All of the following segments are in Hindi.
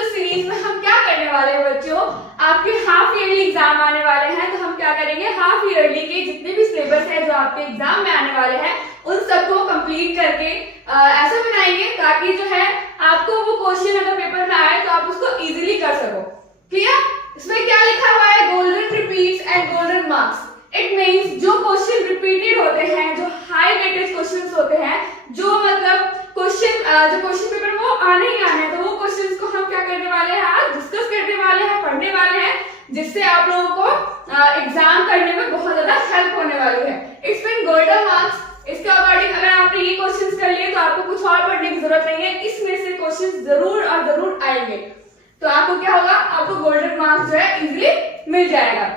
बूस्टर सीरीज में हम क्या करने वाले हैं बच्चों, आपके हाफ ईयरली एग्जाम आने वाले हैं, तो हम क्या करेंगे, हाफ ईयरली के जितने भी सिलेबस है जो आपके एग्जाम में आने वाले हैं उन सबको कंप्लीट करके ऐसा बनाएंगे ताकि जो है आपको वो क्वेश्चन अगर पेपर में आए तो आप उसको इजीली कर सको। क्लियर? इसमें क्या लिखा हुआ है, golden repeats and golden marks. It means जो क्वेश्चन रिपीटेड होते हैं, जो हाई वेटेज क्वेश्चंस होते हैं, जो मतलब जो क्वेश्चन पेपर वो आने ही आने हैं, तो वो क्वेश्चंस को हम क्या करने वाले हैं, आज डिस्कस करने वाले हैं, पढ़ने वाले हैं, जिससे आप लोगों को एग्जाम करने में बहुत ज्यादा हेल्प होने वाली है। It's mean golden marks. इसके अकॉर्डिंग अगर आपने ये क्वेश्चंस कर लिए तो आपको कुछ और पढ़ने की जरूरत नहीं है, इसमें से क्वेश्चंस जरूर और जरूर आएंगे, तो आपको क्या होगा, आपको गोल्डन मार्क्स जो है इजीली मिल जाएगा।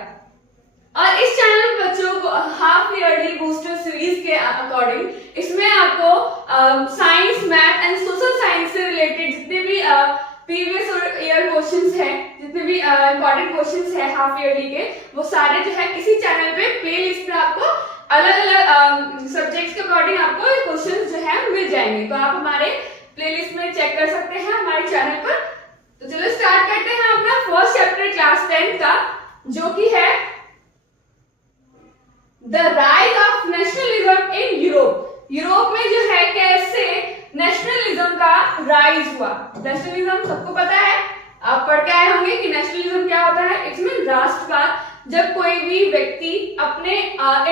और इस चैनल में बच्चों को हाफ ईयरली बूस्टर सीरीज के अकॉर्डिंग इसमें आपको science, math and social science से रिलेटेड जितने भी प्रीवियस ईयर क्वेश्चंस हैं, जितने भी इंपॉर्टेंट क्वेश्चंस हैं हाफ ईयरली के, वो सारे जो है इसी चैनल पे प्लेलिस्ट पे आपको अलग अलग सब्जेक्ट्स के अकॉर्डिंग आपको क्वेश्चंस जो है मिल जाएंगे, तो आप हमारे प्लेलिस्ट में चेक कर सकते हैं हमारे चैनल पर। तो चलो स्टार्ट करते हैं अपना फर्स्ट चैप्टर क्लास 10 का, जो कि है the rise of nationalism in Europe. Europe में जो है कैसे नेशनलिज्म का राइज हुआ। नेशनलिज्म सबको पता है, आप पढ़ के आए होंगे कि नेशनलिज्म क्या होता है। इट्स मीन राष्ट्रवाद। जब कोई भी व्यक्ति अपने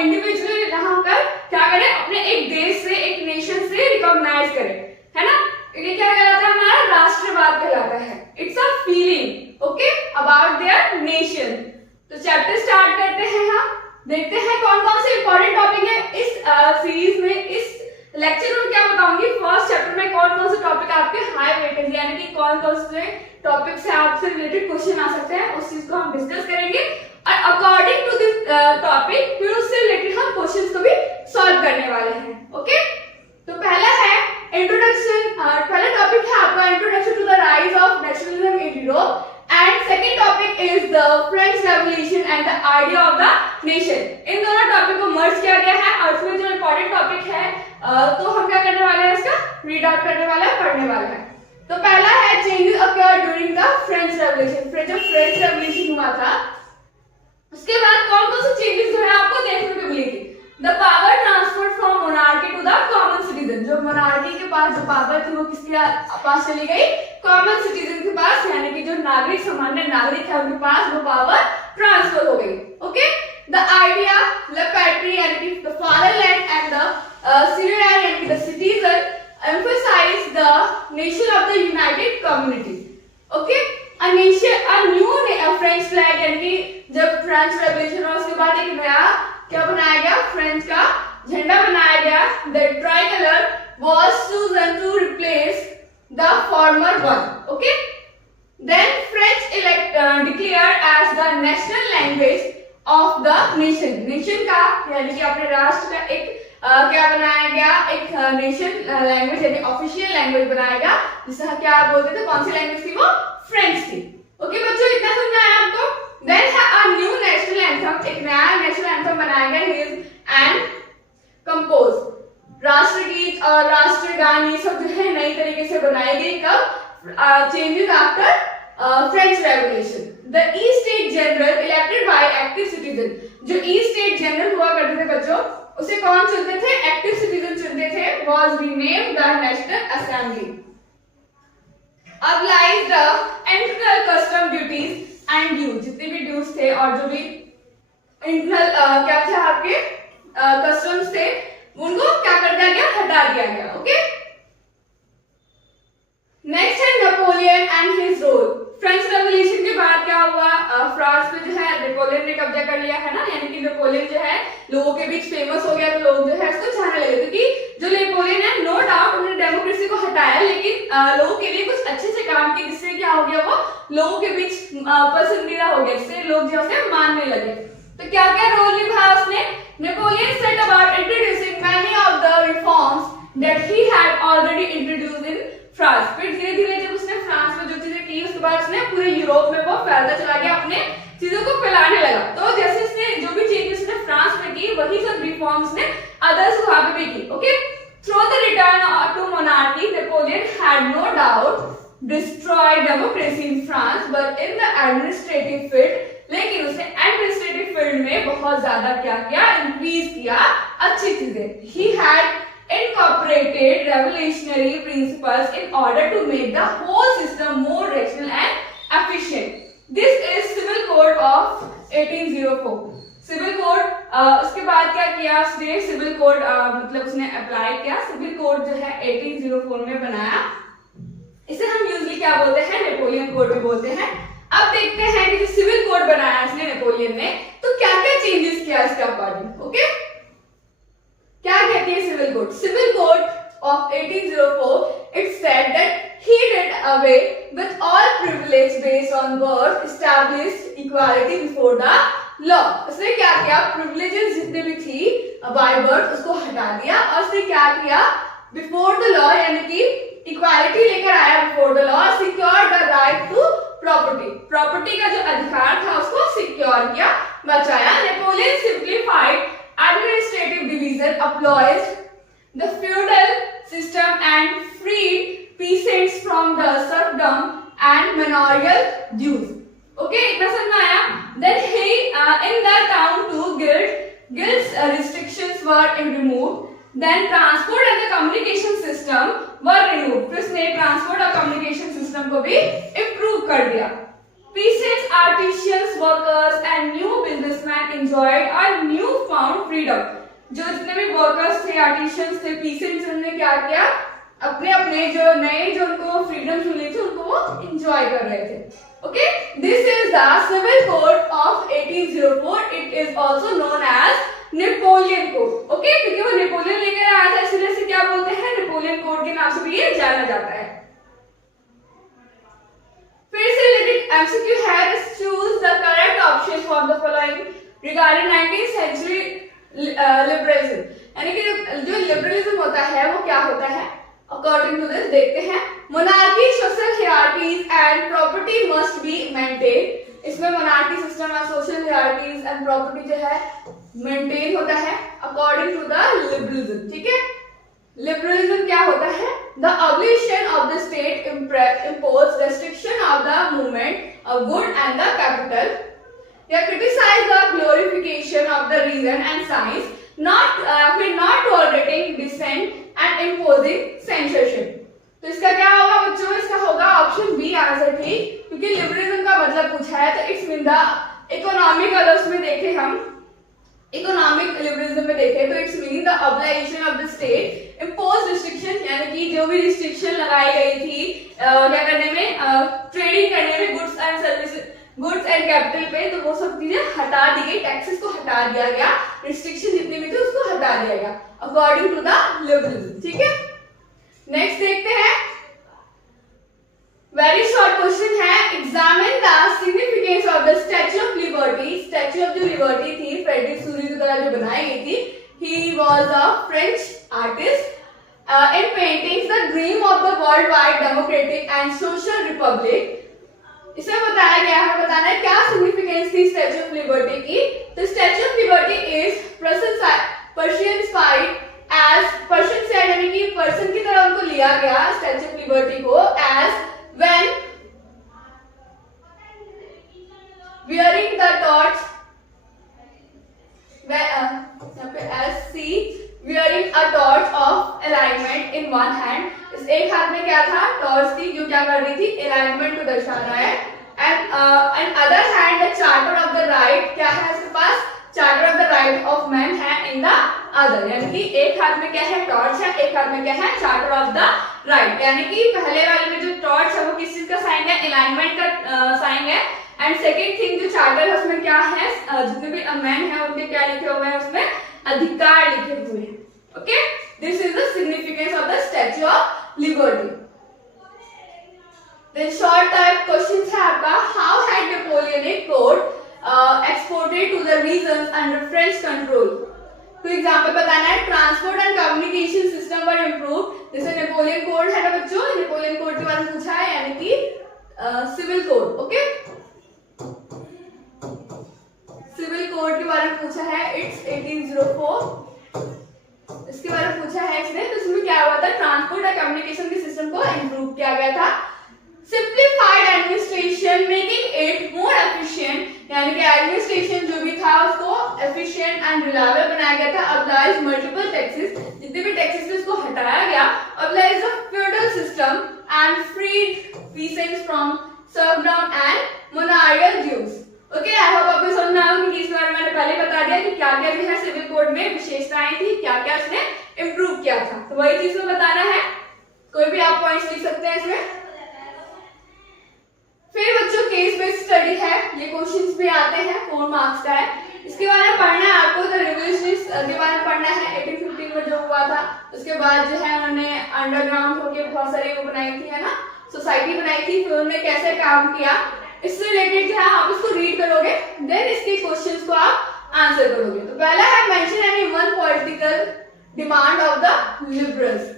इंडिविजुअल रहकर क्या करे, अपने एक देश से, एक नेशन से रिकॉग्नाइज करे, है ना, ये क्या कहलाता है, हमारा राष्ट्रवाद कहलाता है। It's a feeling okay about their nation. तो चैप्टर स्टार्ट करते हैं, हम देखते हैं कौन कौन से इंपॉर्टेंट टॉपिक है इस सीरीज में। इस लेक्चर में क्या बताऊंगी, फर्स्ट चैप्टर में कौन कौन से टॉपिक आपके हाई वेटेज यानी कि कौन कौन से टॉपिक से आपसे रिलेटेड क्वेश्चन आ सकते हैं, उस चीज को हम डिस्कस करेंगे और अकॉर्डिंग टू दिस टॉपिक फिर उससे रिलेटेड हम क्वेश्चंस को भी सॉल्व करने वाले हैं। ओके, तो पहला है इंट्रोडक्शन। पहला टॉपिक है आपका introduction to the rise of nationalism in Europe and second topic is the French revolution and the idea of the nation. इन दोनों टॉपिक को मर्ज किया गया है और इसमें जो इंपॉर्टेंट टॉपिक है तो हम क्या करने वाले हैं, इसका रीड आउट करने वाले हैं, पढ़ने वाले हैं। तो पहला है changes occurred during the French revolution. फिर जब फ्रेंच रेवोल्यूशन हुआ था उसके बाद कौन कौन से चेंजेस जो है आपको देखने को मिली थी। The power transfer from monarchy to the common citizen. जो मोनार्की के पास जो पावर थी वो किसके पास चली गई, कॉमन सिटीजन के पास, यानी कि जो नागरिक, सामान्य नागरिक है उनके पास वो पावर ट्रांसफर हो गई। ओके, द आइडिया द पैट्री यानी कि the fatherland and the citizen यानी कि the citizen emphasize the nation of the united community. Okay, a nation, a new French flag यानी कि जब फ्रेंच रेवोल्यूशन हुआ उसके बाद एक नया क्या बनाया गया, फ्रेंच का झंडा बनाया गया। The tricolor was chosen to replace the former one. Okay, then French declared as the national language of the nation. Nation का यानी कि अपने राष्ट्र का एक क्या बनाया गया, एक नेशन लैंग्वेज यानी ऑफिशियल लैंग्वेज बनाया गया, जिसे क्या बोलते थे, कौन सी लैंग्वेज थी वो, फ्रेंच थी। ओके बच्चों, इतना समझ आया आपको। देन है अ न्यू नेशनल एंथम। एक नया नेशनल एंथम बनाया गया एंड कंपोज। राष्ट्रगीत और राष्ट्रगान ये सब जो है नई तरीके से बनाई गई कब, changes after French revolution. The east state general elected by active citizen. जो ईस्ट स्टेट जनरल हुआ करते थे बच्चों, उसे कौन चुनते थे, एक्टिव सिटीजन चुनते थे। was renamed the National Assembly. Obliged the internal custom duties and dues। जितने भी ड्यूज थे और जो भी इंटरनल क्या थे आपके कस्टम्स थे उनको क्या कर दिया गया, हटा दिया गया। ओके, नेक्स्ट है Napoleon and his role. French revolution के बाद क्या हुआ, फ्रांस में जो है नेपोलियन ने कब्जा कर लिया है ना, यानी कि नेपोलियन जो है लोगों के बीच फेमस हो गया, तो लोग जो है इसको चाहने लगे, क्योंकि जो नेपोलियन है नो डाउट उन्होंने डेमोक्रेसी को हटाया, लेकिन लोगों के लिए कुछ अच्छे से काम किए, जिससे क्या हो गया, वो लोगों के बीच पसंदीदा हो गया, जिससे लोग जो है मानने लगे। तो क्या क्या रोल निभाया उसने। Napoleon set about introducing many of the reforms that he had already introduced in France. फिर धीरे धीरे जब उसने फ्रांस में जो चीजें की उसके बाद उसने पूरे यूरोप में वो फैलता चला गया, अपने चीजों को फैलाने लगा। तो जैसे इसने जो भी चेंजेस ने फ्रांस में की वही सब रिफॉर्म्स ने अदर्स वहां पे भी की। Okay, through the return to monarchy Napoleon had no doubt destroy democracy in France, but in the administrative field, लेकिन उसने एडमिनिस्ट्रेटिव फील्ड में बहुत ज्यादा क्या किया, इंक्रीज किया अच्छी चीजें. He had incorporated revolutionary principles in order to make the whole system more rational and efficient. This is Civil Code of 1804. Civil code, उसके बाद क्या किया उसने, सिविल कोड मतलब उसने अप्लाई किया. सिविल कोड जो है 1804 में बनाया. इसे हम यूजली क्या बोलते हैं, नेपोलियन कोड भी बोलते हैं. अब देखते हैं कि जो सिविल कोड बनाया इसने नेपोलियन ने, तो क्या क्या चेंजेस किया इसके अकॉर्डिंग. ओके, क्या कहती है civil code. Civil code of 1804, it said that he did away with all privilege based on birth, established equality before the law. उसने क्या किया, privileges जितने भी थी by birth उसको हटा दिया, और उसने क्या किया, before the law यानी कि equality लेकर आया before the law, secured the right to property. property का जो अधिकार था उसको secure किया, बचाया. Napoleon simplified administrative division, abolished the feudal system and freed peasants from the serfdom and manorial dues. Okay, इतना समझ में आया. Then he in the town to guilds restrictions were removed. Then transport and the communication system were removed. फिर उसने transport और communication system को भी improve कर दिया. Peasants, artisans, workers and new businessmen enjoyed a newfound freedom. जो जितने भी वर्कर्स थे, आर्टिशियंस थे, पीसेंट्स, उन्होंने क्या किया, अपने अपने जो नए जो उनको फ्रीडम मिली थी उनको वो एंजॉय कर रहे थे. Okay, this is the civil code of 1804. It is also known as Napoleon code. Okay, क्योंकि वो नेपोलियन लेकर आया था इसलिए इसे क्या बोलते हैं, नेपोलियन कोड के नाम से भी ये जाना जाता है. फिर से रिलेटेड एमसीक्यू है, choose the correct option for the following regarding 19th century liberalism. यानी कि जो लिबरलिज्म होता है वो क्या होता है, अकॉर्डिंग टू दिस देखते हैं. Monarchy, social hierarchies and property must be maintain. इसमें मोनार्की सिस्टम और सोशल हियरार्कीज एंड प्रॉपर्टी जो है मेंटेन होता है अकॉर्डिंग टू द लिबरलिज्म. ठीक है, लिबरलिज्म क्या होता है, the abolition of the state impose restriction of the movement of good and the capital. They criticize the glorification of the reason and science, not tolerating dissent and imposing censorship. तो इसका क्या होगा बच्चों, इसका होगा ऑप्शन बी आंसर ठीक, क्योंकि लिबरलिज्म का मतलब पूछा है तो इट्स मीन द इकोनॉमिक. अगर उसमें देखें हम इकोनॉमिक लिबरलिज्म में देखें तो it's mean the obligation of the state impose restriction, यानी कि जो भी रिस्ट्रिक्शन लगाई गई थी क्या करने में, ट्रेडिंग करने में, goods and services, goods and capital पे, तो वो सब चीजें हटा दी गई, टैक्सेस को हटा दिया गया, रिस्ट्रिक्शन जितने भी थे उसको हटा दिया गया अकॉर्डिंग टू द लिबरलिज्म. ठीक है, नेक्स्ट देखते हैं. वेरी शॉर्ट क्वेश्चन है, examine the significance of the Statue of liberty. Statue of जो लिबर्टी थी फ्रेडरिक सूरी के द्वारा जो बनाई गई थी, he was a French artist. In paintings the dream of the world wide democratic and social Republic. इसे बताया गया है, बताना है क्या सिग्निफिकेंस थी स्टैच्यू ऑफ लिबर्टी की. तो statue of liberty is personified as, Persian से यानी कि पर्सन की तरह उनको लिया गया स्टैच्यू ऑफ लिबर्टी को, as when wearing the torch, यहाँ पे as she wearing a torch of alignment in one hand. इस एक हाथ में क्या था, टॉर्च थी जो क्या कर रही थी, अलाइनमेंट को दर्शा रहा है. And other hand the charter of the right, क्या है इसके पास, charter of the right of man है इन द अदर. यानी कि एक हाथ में क्या है, टॉर्च है, एक हाथ में क्या है, चार्टर ऑफ द राइट. यानी कि पहले वाले में जो टॉर्च है वो किस चीज का साइन है, अलाइनमेंट का साइन है. एंड सेकेंड थिंग जो चार्टर है उसमें क्या है, जितने भी मैन है उनके क्या लिखे हुए हैं, उसमें अधिकार लिखे हुए हैं. Okay, this is the significance of the Statue of Liberty. Then short type questions है आपका, how had Napoleonic code exported to the regions under French control. तो एग्जांपल बताना है, transport and communication system were improve. जैसे नेपोलियन कोड है ना बच्चों, नेपोलियन कोड के बारे में पूछा है, यानी कि civil code. Okay, civil code के बारे में पूछा है, इट्स 1804. इसके बारे में पूछा है इसने, तो इसमें क्या हुआ था, ट्रांसपोर्ट और कम्युनिकेशन के सिस्टम को इम्प्रूव किया गया था. Simplified administration making it more efficient, यानी कि एडमिनिस्ट्रेशन जो भी था उसको एफिशिएंट एंड रिलायबल बनाया गया था। अप्लाइज मल्टीपल टैक्सेस, जितने भी टैक्सेस थे उसको हटाया गया। Applies the feudal system and freed peasants from serfdom and manorial dues. Okay, I hope आपको समझ में आया कि इसके बारे में मैंने पहले बता दिया कि क्या क्या जो है सिविल कोड में विशेषताएं थी, क्या क्या उसने इम्प्रूव किया था, तो वही चीज में बताना है। कोई भी आप पॉइंट्स लिख सकते हैं इसमें। फिर बच्चों केस बेस्ड स्टडी है, ये क्वेश्चंस भी आते हैं, 4 मार्क्स का है। इसके बारे में पढ़ना है आपको, द रिवॉल्यूशनिस्ट के बारे में पढ़ना है, 1815 में जो हुआ था। उसके बाद जो है उन्होंने अंडरग्राउंड होके बहुत सारी वो बनाई थी, है ना, सोसाइटी बनाई थी, फिर उन्होंने कैसे काम किया, इससे रिलेटेड जो है आप इसको रीड करोगे, देन इसके क्वेश्चंस को आप आंसर करोगे। तो पहला है mention any one political demand of the liberals.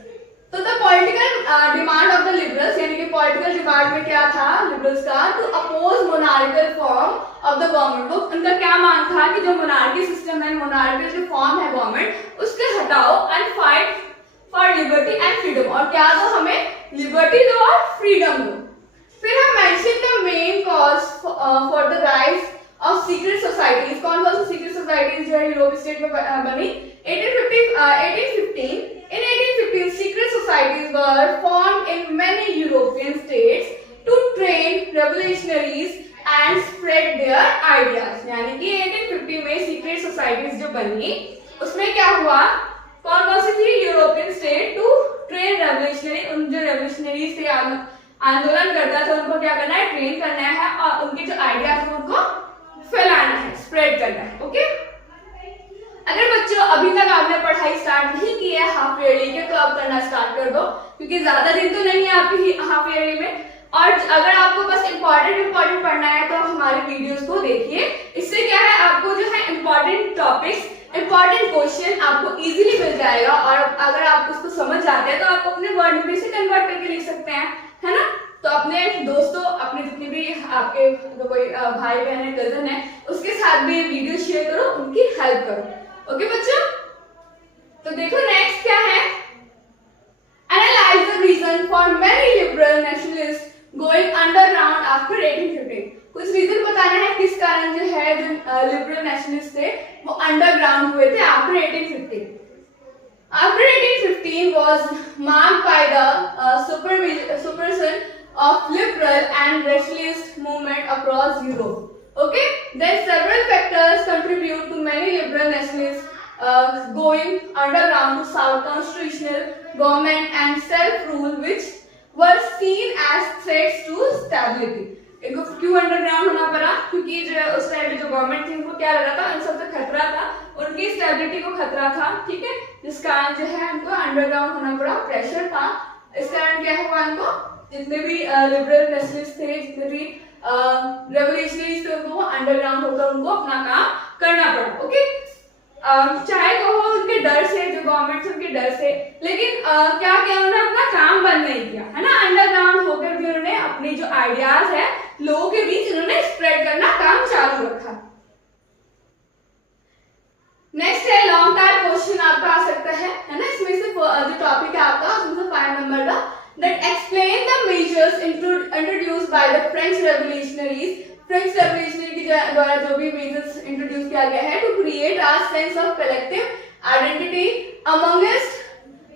तो the political demand of the liberals, यानी कि पॉलिटिकल डिमांड में क्या था लिबरल्स का, to oppose monarchical form of the government. वो उनका क्या मांग था कि जो मोनार्की सिस्टम है, मोनार्किकल जो फॉर्म है गवर्नमेंट, उसके हटाओ and fight for liberty and freedom, और क्या दो हमें, लिबर्टी दो और फ्रीडम दो। फिर हम mention the main cause for the rise of secret societies. कौन कौन सी सीक्रेट सोसाइटीज जो है यूरोप स्टेट में बनी, 1815 in 1815 secret societies were formed in many European states to train revolutionaries and spread their ideas। यानी कि 1850 में सीक्रेट सोसाइटीज जो बनी उसमें क्या हुआ, कौन कौन सी थी, European state to train revolutionary, उन जो रेवोल्यूशनरीज थे, आंदोलन करता था, उनको क्या करना है, ट्रेन करना है और उनके जो आइडियाज है उनको फैलाना है, स्प्रेड करना है। ओके, अगर बच्चों अभी तक आपने पढ़ाई स्टार्ट नहीं की है हाफ ईयरली के, तो अब करना स्टार्ट कर दो, क्योंकि ज्यादा दिन तो नहीं है आपकी हाफ ईयरली में। और अगर आपको बस इंपॉर्टेंट पढ़ना है तो हमारे वीडियोस को देखिए, इससे क्या है आपको जो है इंपॉर्टेंट टॉपिक्स, इंपॉर्टेंट क्वेश्चन आपको इजीली मिल जाएगा, और अगर आप उसको समझ जाते हैं तो आप अपने वर्ड में भी इसे कन्वर्ट करके लिख सकते हैं, है ना। तो अपने दोस्तों, अपने जितने भी आपके तो कोई भाई बहन है, कजन है, उसके साथ भी वीडियो शेयर करो, उनकी हेल्प करो। ओके बच्चों, तो देखो नेक्स्ट क्या है, analyse the reason for many liberal nationalist going underground after 1815। कुछ रीजन बताना है किस कारण जो है जो लिबरल नेशनलिस्ट थे वो अंडरग्राउंड हुए थे after 1815। After 1815 was marked by the suppression of liberal and rationalist movement across Europe. Okay, then several factors contribute to many liberal nationalists going underground to south constitutional government and self-rule, which were seen as threats to stability. इनको क्यों अंडरग्राउंड होना पड़ा, क्योंकि जो उस टाइम पे जो गवर्नमेंट थी उनको क्या लगा था, इन सबसे खतरा था, उनकी स्टेबिलिटी को खतरा था, ठीक है, जिस कारण जो है उनको अंडरग्राउंड होना पड़ा, प्रेशर था। इस कारण क्या हुआ, उनको जितने भी लिबरल नेशनलिस्ट थे, जितने भी रेवोल्यूशनरीज थे, उनको अंडरग्राउंड होकर उनको अपना काम करना पड़ा। ओके, चाहे वो हो उनके डर से, जो गवर्नमेंट से उनके डर से, लेकिन क्या किया उन्होंने, अपना काम बंद नहीं किया, है ना। अंडरग्राउंड होकर भी उन्होंने अपने जो आइडियाज है लोगों के बीच उन्होंने स्प्रेड करना काम चालू रखा। नेक्स्ट है लॉन्ग टाइम क्वेश्चन आपका आ सकता है ना। इसमें से जो टॉपिक है आपका उसमें से 5 नंबर का, that explain the measures introduced by the French revolutionaries. French revolutionary के द्वारा जो भी मेजर्स इंट्रोड्यूस किया गया है to create a sense of collective identity amongst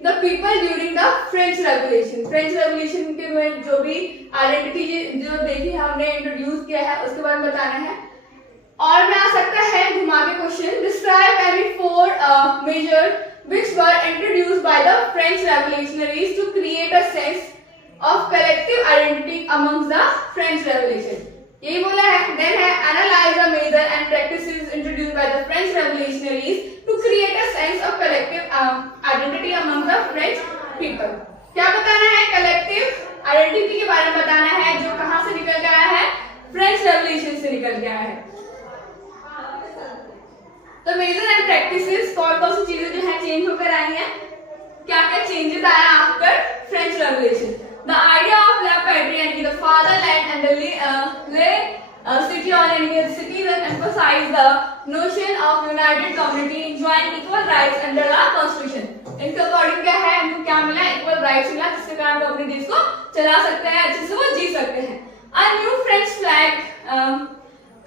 the people during the French revolution. French revolution के में जो भी आइडेंटिटी जो देखी हमने इंट्रोड्यूस किया है उसके बारे में बताना है। और में आ सकता है घुमा के question, describe any 4 major which were introduced by the French revolutionaries to create a sense of collective identity amongst the French Revolution. यही बोला है। Then है analyze the measure and practices introduced by the French revolutionaries to create a sense of collective identity among the French people. क्या बताना है, collective identity के बारे में बताना है, जो कहाँ से निकल के आया है, फ्रेंच रेवोल्यूशन से निकल के आया है। तो मेजर एंड प्रैक्टिसेस, कौन कौन सी चीजें जो है चेंज होकर आई हैं, क्या क्या चेंजेस आया after French revolution. The idea of la patrie यानी कि the fatherland and the city on यानी कि citizen emphasize the notion of united community enjoying equal rights under the constitution. इनके अकॉर्डिंग क्या है, इनको क्या मिला, इक्वल राइट्स मिला, जिसके कारण वो अपने देश को चला सकते हैं, अच्छे से वो जी सकते हैं. A new French flag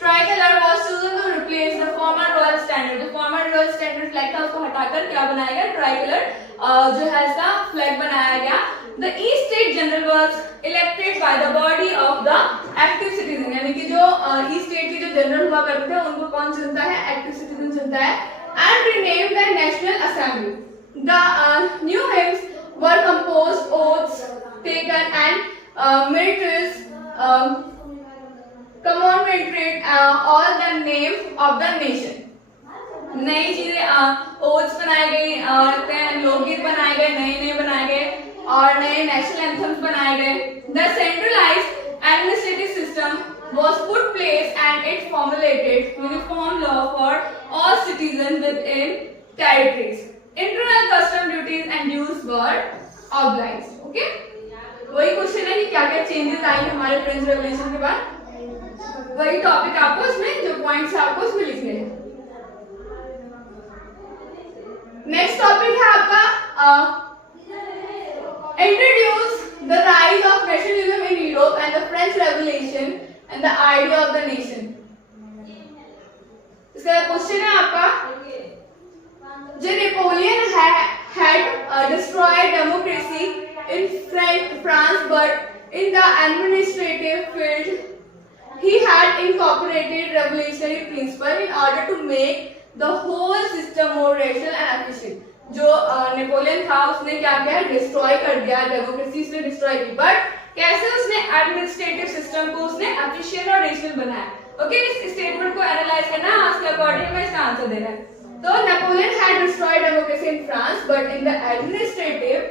tricolor was chosen to replace the former royal standard. जो former royal standard flag था उसको हटाकर क्या बनाया गया, ट्राइकलर जो है इसका फ्लैग बनाया गया. The East State General was elected by the body of the active citizen. यानी कि जो ईस्ट स्टेट के जो जनरल हुआ करते थे उनको कौन चुनता है, एक्टिव सिटीजन चुनता है. And renamed the National Assembly. The new hymns were composed, oaths taken, and militaries commemorated all the name of the nation. नई चीजें ओथ्स बनाए गए, लोकगीत बनाए गए, नए बनाए गए और नए नेशनल एंथम्स बनाए गए. The centralized administrative system was put place and it formulated uniform law for all citizens within territories. Internal custom duties and dues were obliged. Okay? वही क्वेश्चन है कि क्या क्या चेंजेस आई हमारे फ्रेंच रेवोल्यूशन के बाद. वही टॉपिक आपको इसमें जो पॉइंट्स आपको उसमें लिखने हैं. नेक्स्ट टॉपिक है आपका introduce the rise of nationalism in Europe and the French Revolution and the idea of the nation. इसका क्वेश्चन है आपका, जो Napoleon had destroyed democracy in France, but in the administrative field he had incorporated revolutionary principle in order to make the whole system more rational and efficient. जो नेपोलियन था उसने क्या किया, डिस्ट्रॉय कर दिया डेमोक्रेसी, उसने डिस्ट्रॉय की, बट कैसे उसने एडमिनिस्ट्रेटिव सिस्टम को उसने एफिशिएंट और रेशनल बनाया. ओके, इस स्टेटमेंट को एनालाइज करना है, उसके अकॉर्डिंग मैं इसका आंसर देना है. तो Napoleon had destroyed democracy in France, but in the administrative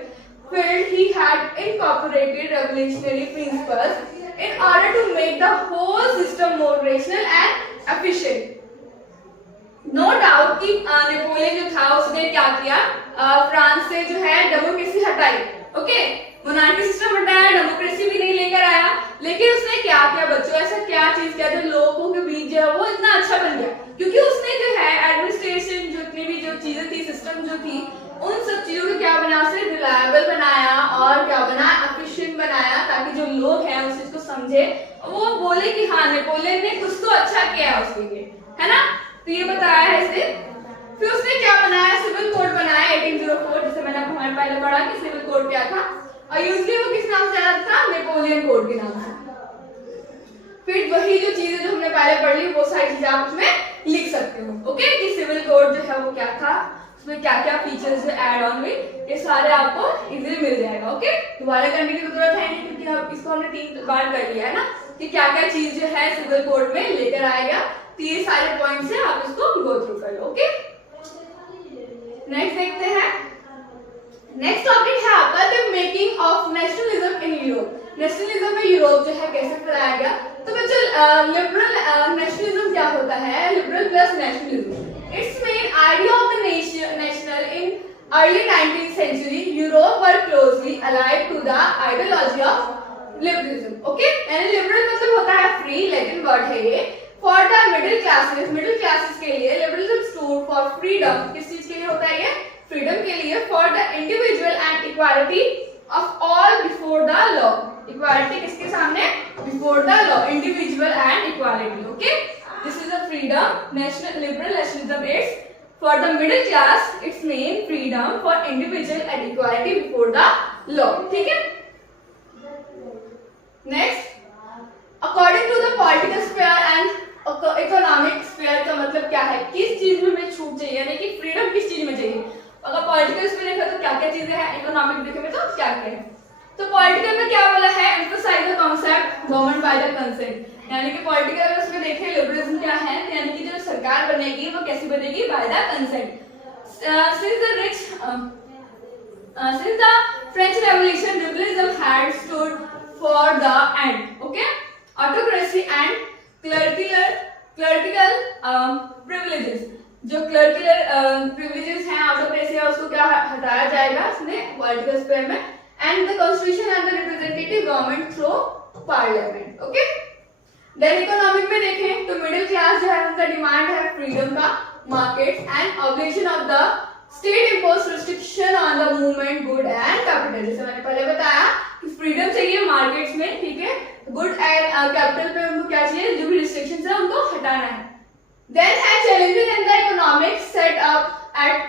field he had incorporated revolutionary principles in order to make the whole system more rational and efficient. No doubt कि नेपोलियन जो था उसने क्या किया, फ्रांस से जो है डेमोक्रेसी हटाई. ओके, मोनार्की सिस्टम हटाया, डेमोक्रेसी भी नहीं लेकर आया, लेकिन उसने क्या किया बच्चों, ऐसा क्या चीज किया जो लोगों के बीच जो है वो इतना अच्छा बन गया, क्योंकि उसने जो है एडमिनिस्ट्रेशन जितनी भी जो चीजें थी, सिस्टम जो थी, उन सब चीजों को क्या बनाया, उसे रिलायबल बनाया और क्या बनाया, एफिशिएंट बनाया, ताकि जो लोग हैं उस चीज को समझे, वो बोले कि हाँ नेपोलियन ने कुछ तो अच्छा किया उसके लिए, है ना. तो ये बताया है इसने. फिर उसने क्या बनाया, सिविल कोड बनाया 1804, जिसे मैंने आपको हमारे पहले पढ़ा कि सिविल कोड क्या था, और यूजली वो किस नाम से आता था, नेपोलियन कोड के नाम से. फिर वही जो चीजें जो हमने पहले पढ़ ली वो सारी चीजें आप उसमें लिख सकते हो. ओके, कि सिविल कोड जो है वो क्या था, उसमें क्या क्या फीचर्स जो ऐड ऑन हुए, ये सारे आपको इजीली मिल जाएगा. ओके, दोबारा करने की जरूरत है नहीं, क्योंकि अब इसको हमने 3 बार कर लिया है ना, कि क्या क्या चीज जो है सिविल कोड में लेकर आएगा. तो ये सारे पॉइंट्स हैं, आप इसको गो थ्रू कर लो. ओके, नेक्स्ट देखते हैं. नेक्स्ट टॉपिक है आपका the making of nationalism in Europe. Nationalism में यूरोप जो है कैसे फैलाया गया. तो बच्चों लिबरल नेशनलिज्म क्या होता है, liberal plus nationalism. Its main idea of the national in early 19th century. Europe were closely allied to the ideology of liberalism. Okay, यानी लिबरल मतलब होता है फ्री, लेकिन वर्ड है ये फॉर द मिडिल क्लासेस के लिए. Liberalism stood for freedom. किस चीज के लिए होता है ये, फ्रीडम के लिए. For the individual and equality of all before the law. Equality किसके सामने, before the law, individual and equality. Okay, this is the freedom. National liberal nationalism is for the middle class, its main freedom for individual and equality before the law. ठीक है. Next, according to the political sphere and economic sphere का मतलब क्या है, किस चीज में हमें छूट चाहिए, यानी कि फ्रीडम किस चीज में चाहिए. अगर पॉलिटिकल स्फीयर देखा तो क्या क्या चीजें हैं, इकोनॉमिक देखेंगे तो क्या क्या है. तो पॉलिटिकल में क्या बोला है, emphasise the concept government by the consent. यानी कि पॉलिटिकल अगर उसमें देखें लिबरलिज्म क्या है, यानी कि जो सरकार बनेगी वो कैसे बनेगी, bye the consent. Since the French Revolution, liberalism had stood for the end. Okay, autocracy and clerical privileges. जो clerical privileges हैं, autocracy है, उसको क्या हटाया जाएगा इसमें पॉलिटिकल स्फीयर में. and the constitution and the representative government through parliament. Okay, then economic में देखें तो मिडिल क्लास जो है उनका डिमांड है फ्रीडम का, market and abolition of the state impose restriction on the movement good and capital. जैसे मैंने पहले बताया कि फ्रीडम चाहिए मार्केट्स में, ठीक है, गुड एंड कैपिटल पे उनको क्या चाहिए, जो भी रिस्ट्रिक्शंस है उनको हटाना है। देन है challenges in the economic set up at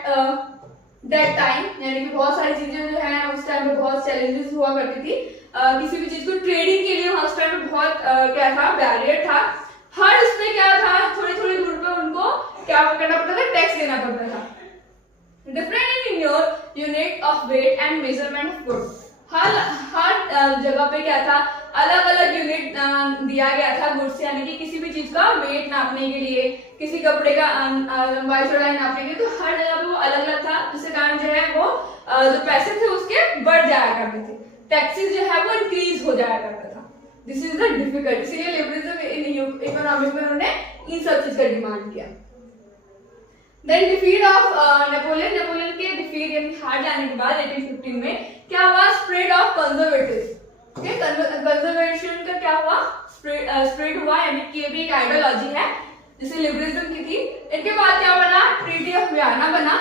that time, यानी कि बहुत सारी चीजें जो है उस टाइम पे बहुत चैलेंजेस हुआ करती थी। किसी भी चीज को ट्रेडिंग के लिए उस टाइम पे बहुत क्या था, बैरियर था। हर उसमें क्या था, थोड़ी थोड़ी दूर पे उनको क्या करना पड़ता था, टैक्स देना पड़ता था। Different in your unit of weight and measurement of goods, हर जगह पे क्या था, अलग अलग यूनिट दिया गया था गुड्स, यानी कि किसी भी चीज का वेट नापने के लिए, किसी कपड़े का लंबाई चौड़ाई नापने के लिए, तो हर जगह पे वो अलग अलग था, जिसके कारण जो है वो जो पैसे थे उसके बढ़ जाया करते थे, टैक्सेस जो है वो इंक्रीज हो जाया करता था। दिस इज द डिफिकल्ट, इसीलिए लिबरलिज्म इन इकोनॉमिक में उन्होंने इन सब चीज का डिमांड किया। Then defeat of Napoleon, Napoleon के डिफीट यानी हार जाने के बाद 1815 में क्या हुआ, spread of conservative. Okay, conservation का क्या हुआ, स्प्रेड हुआ, यानी कि ये भी एक आइडियोलॉजी है जिसे लिबरलिज्म की थी। इनके बाद क्या बना, ट्रीटी ऑफ वियना बना।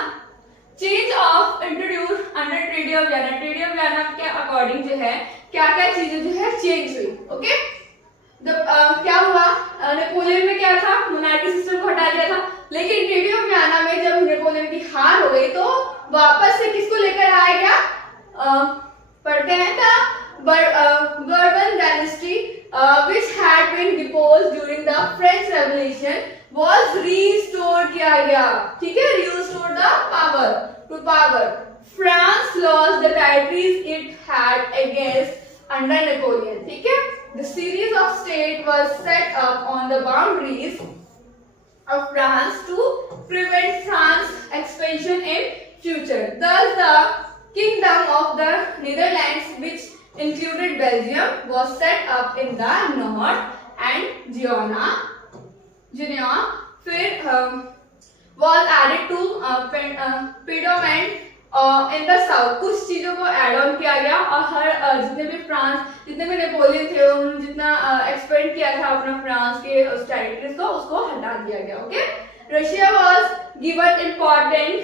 Change of introduce under treaty of Vienna, treaty of Vienna के अकॉर्डिंग जो है क्या क्या चीजें जो है चेंज हुई। ओके, क्या हुआ, नेपोलियन में क्या था, मोनार्की सिस्टम को हटा दिया था, लेकिन ट्रीटी ऑफ वियना में जब नेपोलियन की हार हो गई तो वापस से किसको लेकर आया गया, पढ़ते हैं the bourbon dynasty which had been deposed during the French Revolution was restored किया गया, ठीक है, restored the power to power. France lost the territories it had against under Napoleon, ठीक है। The series of state was set up on the boundaries of France to prevent France expansion in future. Thus the kingdom of the Netherlands, which included Belgium, was set up in the north and Genoa फिर was added to Piedmont in the south। कुछ चीजों को एड ऑन किया गया और हर जितने भी फ्रांस, जितने भी नेपोलियन थे उन्होंने जितना एक्सपेंड किया था अपना फ्रांस के उस टेरिटरीज को, उसको हटा दिया गया। Okay, Russia was given important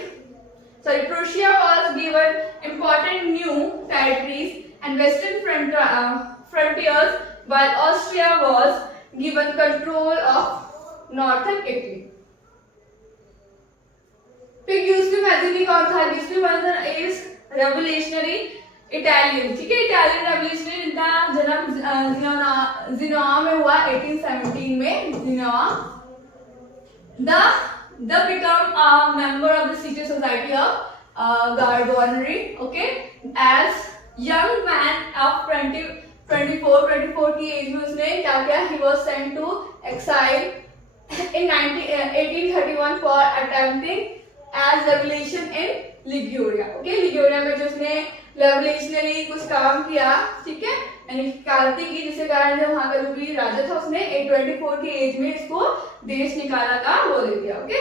Prussia was given important new territories and western frontiers, while Austria was given control of northern Italy. फिर गिउसेपी मैज़िनी कौन था, गिउसेपी मैज़िनी इज रेवोल्यूशनरी इटालियन, ठीक है, इटालियन रेवोल्यूशनरी जिनका जन्म जिनोआ में हुआ 1817 में। जिनोआ the become a member of the secret society of Gardonnery, okay, as young man of 24 की एज में उसने क्या किया, he was sent to exile in 1831 for attempting as revolution in Liguria, okay, Liguria में जो उसने रेवोल्यूशनरी कुछ काम किया, ठीक है, यानी क्रांति की, जिसके कारण जो वहां का जो भी राजा था उसने 24 की एज में इसको देश निकाला का वो दे दिया। Okay,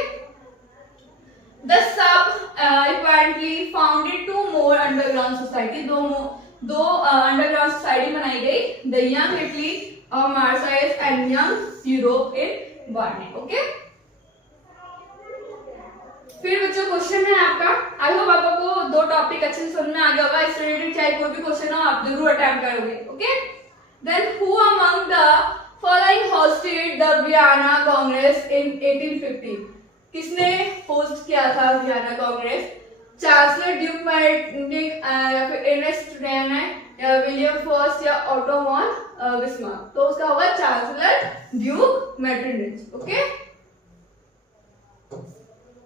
the subsequently founded two more underground society, दो अंडरग्राउंड सोसाइटी बनाई गई, the young Italy of Marseille and young Europe in Barnet। Okay, फिर बच्चों क्वेश्चन है आपका, आई होप आपको दो टॉपिक अच्छे से समझ में आ गया होगा, इस रिलेटेड चाहे कोई भी क्वेश्चन हो आप जरूर अटेम्प्ट करोगे। Okay, then who among the following hosted the Vienna congress in 1850, किसने होस्ट किया था Vienna congress, chancellor duke Metternich या फिर एर्नेस्ट रेने या विलियम फर्स्ट या ऑटो वॉन बिस्मार्क, तो उसका होगा चांसलर ड्यूक मैटरनिच। ओके,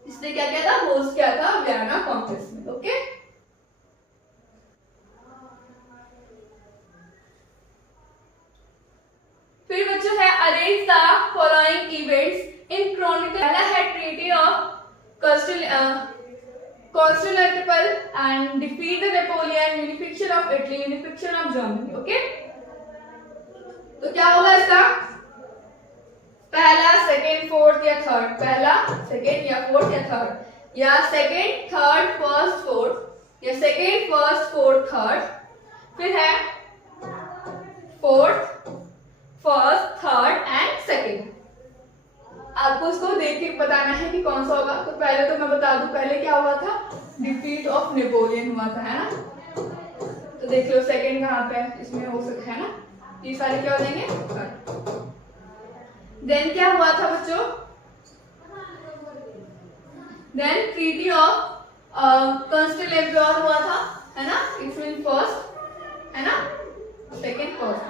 इसने क्या किया था, होस्ट किया था वियना कांग्रेस में। ओके, फिर बच्चों है arrange the following events in Chronicle. पहला है treaty of Constantinople and defeat the Napoleon, unification of Italy, unification of Germany. Okay, तो क्या होगा इसका, पहला, सेकेंड, फोर्थ या थर्ड, पहला, सेकेंड या फोर्थ या थर्ड, या सेकेंड, थर्ड, फर्स्ट, फोर्थ, या सेकेंड, फर्स्ट, फोर्थ, थर्ड, फिर है fourth, first, third and second. आपको उसको देख के बताना है कि कौन सा होगा। तो पहले तो मैं बता दूं, पहले क्या हुआ था, डिफीट ऑफ नेपोलियन हुआ था, है ना। तो देख लो सेकेंड कहाँ पे है, इसमें हो सकता है ना, ये सारे क्या हो जाएंगे। देन क्या हुआ था बच्चों, देन ट्रीटी ऑफ कॉन्स्टेंटिनोपल हुआ था, है ना। इट्स मीन फर्स्ट, है ना, सेकेंड फर्स्ट।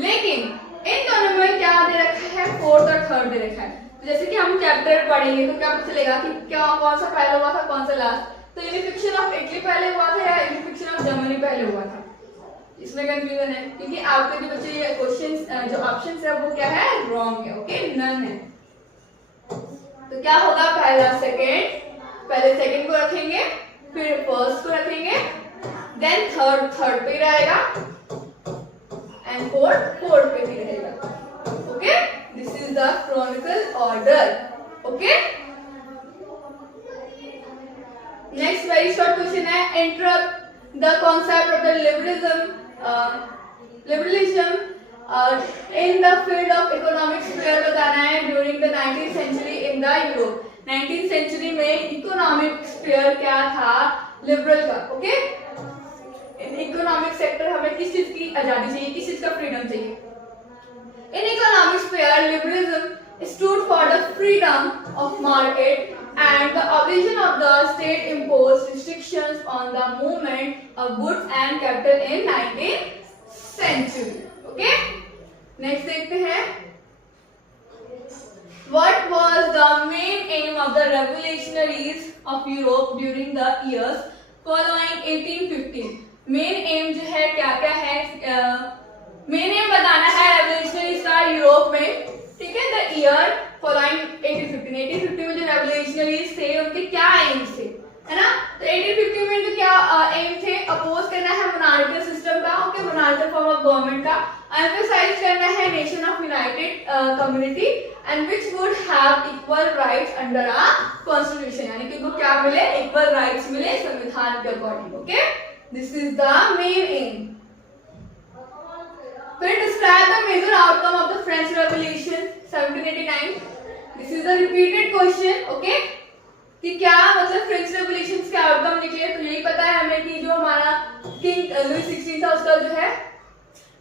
लेकिन इन दोनों में क्या दे रखा है, फोर्थ और थर्ड दे रखा है। तो जैसे कि हम चैप्टर पढ़ेंगे तो क्या पता चलेगा कि क्या कौन सा पहले हुआ था, कौन सा लास्ट। तो यूनिफिकेशन ऑफ इटली पहले हुआ था या यूनिफिकेशन ऑफ जर्मनी पहले हुआ था, इसमें कंफ्यूजन है। क्योंकि आपके जो बच्चे ये क्वेश्चन जो ऑप्शंस है वो क्या है, रॉन्ग है, ओके, नन है। तो क्या होगा, पहला सेकेंड, पहले सेकेंड को रखेंगे, फिर फर्स्ट को रखेंगे, देन थर्ड पे रहेगा एंड फोर्थ पे भी रहेगा, okay. This is the chronicle order, okay. Next very short question है, interrupt the concept of the liberalism in the field of economics sphere बताना है during the 19th century in the Europe। 19th century में इकोनॉमिक स्फीयर क्या था, लिबरल का, ओके। इन इकोनॉमिक सेक्टर हमें किस चीज की आजादी चाहिए, किस चीज का फ्रीडम चाहिए। In economic sphere liberalism stood for the freedom of market and the abolition of the state imposed restrictions on the movement of goods and capital in 19th century, okay। Next देखते हैं, what was the main aim of the revolutionaries of Europe during the years following 1815। Main M जो है क्या क्या है, मेन एम बताना है रेवोल्यूशनरीज का यूरोप में, ठीक है। द ईयर फॉलोइंग 1815, 1850 में जो रेवोल्यूशनरीज थे उनके क्या एम थे, है ना। तो 1850 में तो क्या एम थे, अपोज करना है मोनार्कियल सिस्टम का, okay, monarchial form of government का, एम्फसाइज करना है nation of United community and which would have equal rights under a constitution, यानी कि उनको क्या मिले, इक्वल राइट्स मिले संविधान के according, okay. This is the main aim. फिर describe the major outcome of the French revolution 1789। This is the repeated question, okay, कि क्या मतलब फ्रेंच रेवोल्यूशन के आउटकम निकले। तो यही पता है हमें कि जो हमारा किंग लुई 16 था उसका जो है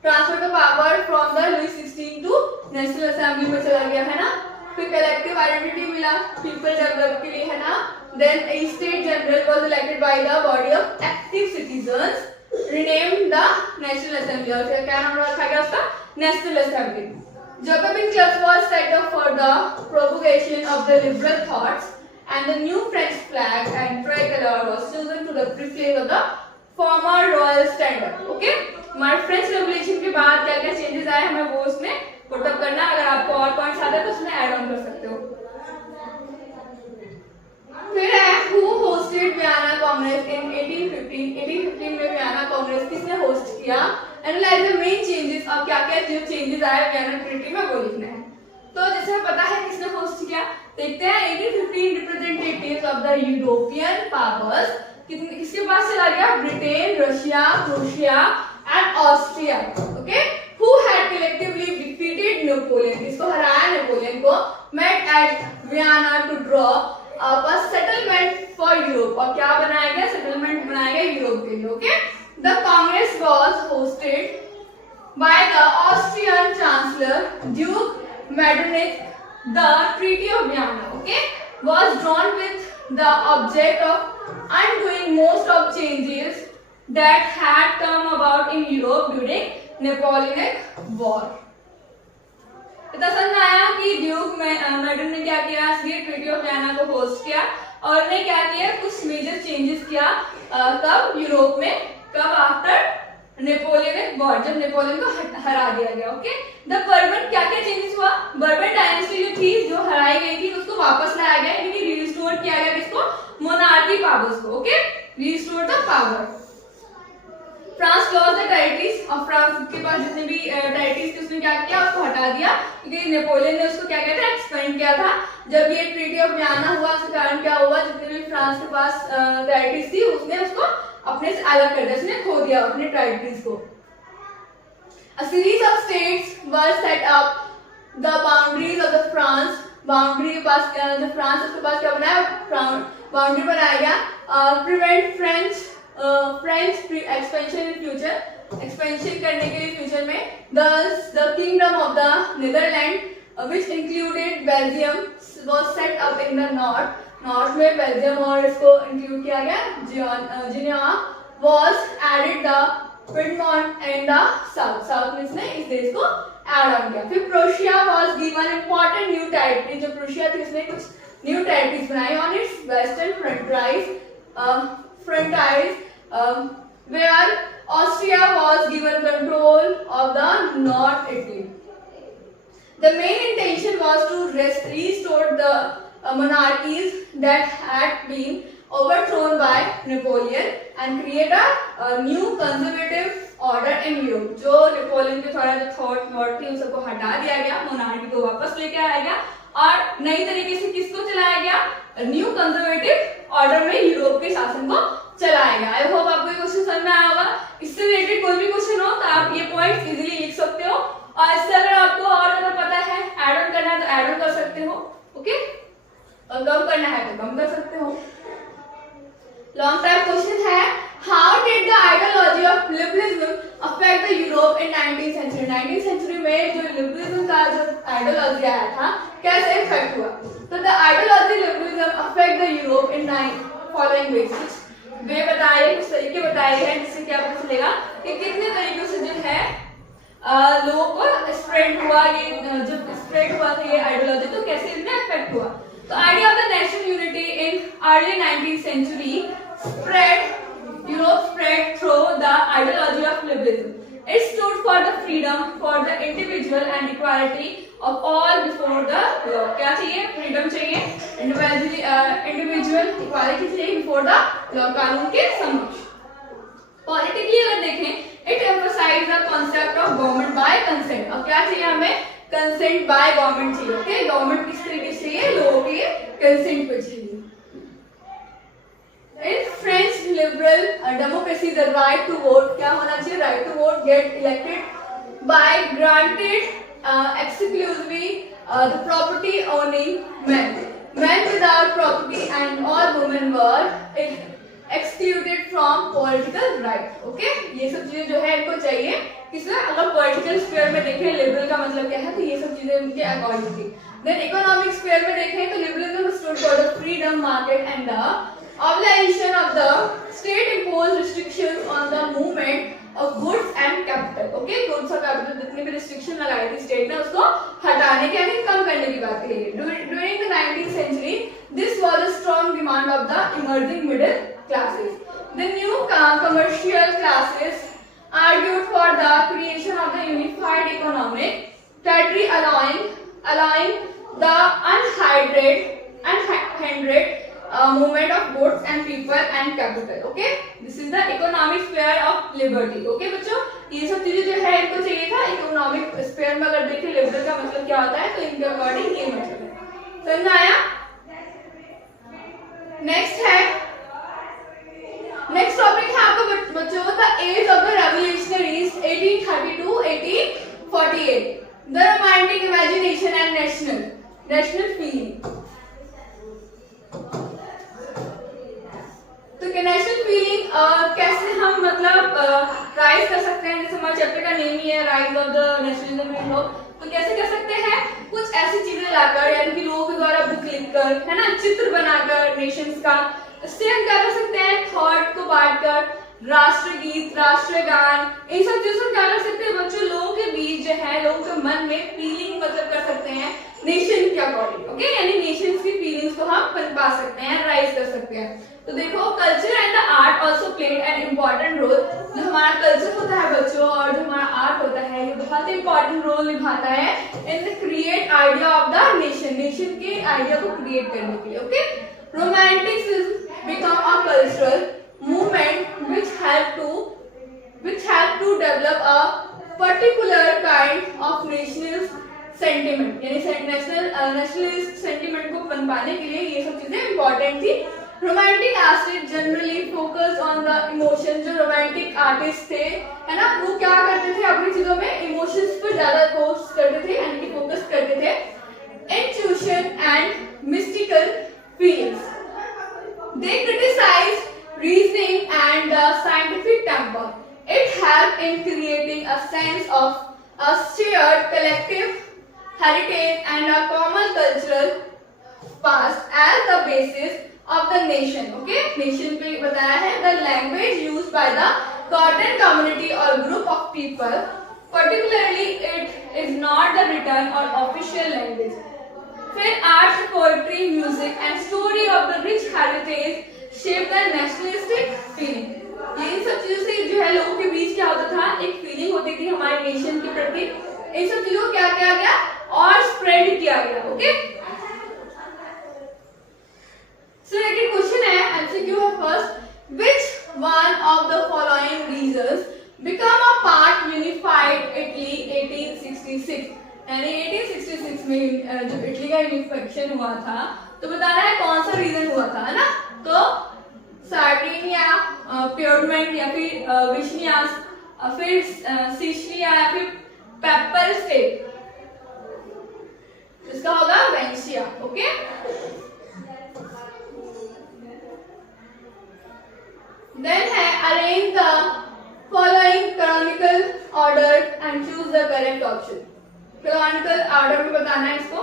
transfer of power from the Louis 16 to national assembly में चला गया, है ना। फिर कलेक्टिव आइडेंटिटी मिला पीपल डेवलप के लिए, है ना। Then a state general was elected by the body of active citizens renamed the National Assembly, और क्या नाम रखा गया उसका, national assembly. Jacobin club was set up for the propagation of the liberal thoughts and the new French flag and tricolor was chosen to replace the former royal standard, okay। हमारे फ्रेंच रेवोल्यूशन के बाद क्या क्या चेंजेस आए हमें वो उसमें पुट अप करना, अगर आपको और पॉइंट्स आते हैं तो उसमें ऐड ऑन कर सकते हो। फिर है हु होस्टेड वियना कांग्रेस इन 1815। 1815 में वियना कांग्रेस किसने होस्ट किया, एनालाइज द मेन चेंजेस, और क्या क्या जो चेंजेस आए वियना ट्रीटी में वो लिखना है। तो जैसे पता है किसने होस्ट किया, देखते हैं 1815 representatives of the European powers किसके पास चला गया, Britain, Russia, Prussia and Austria, okay. Who had collectively defeated Napoleon, इसको हराया नेपोलियन को, met at Vienna to draw up a settlement for Europe, और क्या बनाया गया, सेटलमेंट बनाया गया यूरोप के लिए, okay. The congress was hosted by the Austrian chancellor duke Metternich. The treaty of Vienna, okay, was drawn with the object of undoing most of changes that had come about in Europe during Napoleonic War। इतना समझ आया कि ड्यूक मेटरनिच ने क्या किया, ट्रीटी ऑफ वियना को होस्ट किया और ने क्या किया, कुछ मेजर चेंजेस किया, कब यूरोप में, कब आफ्टर नेपोलियनिक वॉर, जब नेपोलियन को हरा दिया गया, ओके। द बर्बन, क्या क्या चेंजेस हुआ, बर्बन डायनेस्टी जो थी, जो हराई गई थी, उसको वापस लाया गया, यानी कि रिस्टोर किया गया किसको, मोनार्की पावर्स को, okay, restore the power. France lost the territories, और फ्रांस के पास जितने भी टेरिटरीज थी उसने क्या किया, उसको हटा दिया, क्योंकि नेपोलियन ने उसको क्या किया था, एक्सपेंड किया था। जब ये ट्रीटी ऑफ वियना हुआ उसके कारण क्या हुआ, जितने भी फ्रांस के पास टेरिटरीज थी उसने उसको अपने से अलग कर दिया, उसने खो दिया अपने टेरिटरीज को। A series of states were set up. The boundaries of the France, boundary के पास जो फ्रांस उसके पास क्या बनाया, बाउंड्री बनाया गया. Prevent French expansion in future, expansion करने के लिए फ्यूचर में. The kingdom of the Netherland which included Belgium was set up in the north में बेल्जियम और इसको इंक्लूड किया गया. Geneva was added the Piedmont and the south में इसने इस देश को ऐड ऑन किया. फिर Prussia was given important new territory. जो प्रोशिया थी इसने कुछ न्यू टेरिटरीज बनाई on its western frontiers where Austria was given control of the North Italy. The main intention was to restore the monarchies that had been overthrown by Napoleon and create a new conservative order in Europe. जो नेपोलियन के थोड़ा जो थॉट थी उन सबको हटा दिया गया, मोनार्की को वापस लेके आया गया और नई तरीके से किसको चलाया गया, न्यू कंजर्वेटिव ऑर्डर में यूरोप के शासन को चलाया गया. आई होप आपको ये क्वेश्चन समझ में आया होगा. इससे रिलेटेड कोई भी क्वेश्चन हो तो आप ये पॉइंट्स इजीली लिख सकते हो और इससे अगर आपको और ज्यादा पता है ऐड ऑन करना है तो ऐड ऑन कर सकते हो. ओके, और कम करना है तो कम कर सकते हो. लॉन्ग टाइप क्वेश्चन है, how did the ideology of liberalism affect the Europe in 19th century. 19th century में जो लिबरलिज्म का जो आइडियोलॉजी आया था कैसे इफेक्ट हुआ. तो the ideology liberalism affect the Europe in 9 following ways. वे बताए, कुछ तरीके बताए हैं जिससे क्या पता चलेगा कि कितने तरीकों से जो है लोगों को स्प्रेड हुआ, ये जब स्प्रेड हुआ था ये आइडियोलॉजी तो कैसे इसमें इफेक्ट हुआ. तो idea of the national unity in early 19th century Europe spread through the ideology of liberalism. It stood for the freedom for the individual and equality of all before the law. क्या चाहिए, फ्रीडम चाहिए, इंडिविजुअल इक्वालिटी चाहिए बिफोर द लॉ, कानून के समक्ष. पॉलिटिकली अगर देखें, it emphasise the concept of government by consent. और क्या चाहिए हमें, कंसेंट बाय गवर्नमेंट चाहिए. ओके, गवर्नमेंट किस तरीके से चाहिए, लोगों के कंसेंट पे चाहिए. In French liberal democracy, the right to vote, क्या होना चाहिए, right to vote get elected by granted exclusively the property owning men. Men without property and all women were excluded from political right. Okay, ये सब चीजें जो है इनको चाहिए किसमें, अगर political sphere में देखें liberal का मतलब क्या है तो ये सब चीजें उनके according थी. Then economic sphere में देखें तो liberalism stood for the freedom market and the abolition of the state imposed restrictions on the movement of goods and capital. Okay, goods और capital जितनी भी restriction लगाई थी state ने उसको हटाने के यानी कम करने की बात कही है. During the 19th century, this was a strong demand of the emerging middle classes. The new commercial classes argued for the creation of the unified economic territory, allowing the unhindered movement of goods and people and capital. Okay, this is the economic sphere of liberty. Okay बच्चों, ये सब चीजें जो है इनको चाहिए था. इकोनॉमिक स्फीयर में अगर देखें लिबरल का मतलब क्या होता है तो इनके अकॉर्डिंग ये मतलब है. समझ आया. नेक्स्ट टॉपिक है आपको बच्चों the age of the revolutionaries 1832-1848. The romantic imagination and national feeling. तो नेशनल फीलिंग कैसे हम मतलब राइज कर सकते हैं, जैसे हमारे चैप्टर का नेम ही है rise of the nationalism in लोग. तो कैसे कर सकते हैं, कुछ ऐसी चीजें लाकर यानी कि लोगों के द्वारा बुक लिखकर, है ना, चित्र बनाकर नेशंस का, इससे हम क्या कर सकते हैं, थॉट को बांटकर, राष्ट्रगीत, राष्ट्रगान, इन सब चीजों से क्या कर सकते हैं बच्चों, लोगों के बीच जो है, लोगों के मन में फीलिंग मतलब कर सकते हैं नेशन के अकॉर्डिंग. ओके, यानी नेशंस की फीलिंग्स को हम पा सकते हैं, राइज कर सकते हैं. तो देखो, culture and the art also played an important role. जो हमारा कल्चर होता है बच्चों और जो हमारा आर्ट होता है ये बहुत इंपॉर्टेंट रोल निभाता है in the create idea of the nation के आइडिया को क्रिएट करने के लिए. Okay, romanticism become a cultural movement which help to develop a particular kind of national sentiment. यानी नेशनलिस्ट सेंटिमेंट को पनपाने के लिए ये सब चीजें इंपॉर्टेंट थी. Romantic artist generally focus on the emotion. जो रोमांटिक आर्टिस्ट थे, है ना, वो क्या करते थे, अपनी चीजों में इमोशंस पर ज्यादा फोकस करते थे, यानी कि फोकस करते थे। Intuition and mystical feelings. They criticized reasoning and the scientific temper. It helped in creating a sense of a shared collective heritage and a common cultural past as the basis of the nation. Okay, nation पे बताया है the language used by the cotton community or group of people. Particularly, it is not the written or official language. फिर art, poetry, music and story of the rich heritage shape the nationalistic feeling. ये इन सब चीजों से जो है लोगों के बीच क्या होता था, एक फीलिंग होती थी हमारे नेशन के प्रति। इन सब चीजों को क्या किया गया और स्प्रेड किया गया। ओके, सो एक क्वेश्चन है, एमसीक्यू है first, which one of the following reasons become a part unified Italy 1866। यानी 1866 में जब इटली का यूनिफिकेशन हुआ था, तो बताना है कौन सा रीजन हुआ था, है ना। तो सार्डिनिया, प्योरमेंट या फिर विशनियास, फिर सिसिलिया या फिर पेपर स्टेट, इसका होगा वेनेशिया। ओके, देन है arrange the following canonical order and choose the correct option. Canonical order में बताना है इसको।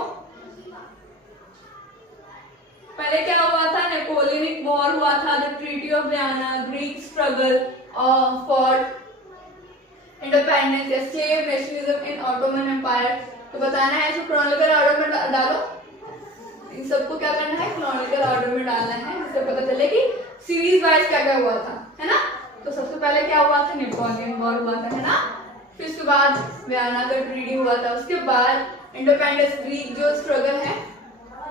पहले क्या हुआ था, नेपोलियनिक वॉर हुआ था, the treaty of Vienna, Greek struggle for independence या slave nationalism in Ottoman empire. तो बताना है इसको क्रोनोलॉजिकल ऑर्डर में डालो। इन सबको क्या करना है, क्रोनोलॉजिकल ऑर्डर में डालना है, जिससे पता चले कि सीरीज वाइज क्या क्या हुआ था, है ना। तो सबसे पहले क्या हुआ था, नेपोलियन वॉर हुआ था, है ना। फिर उसके बाद वियना का ट्रीटी हुआ था, उसके बाद इंडिपेंडेंस, ग्रीक जो स्ट्रगल है,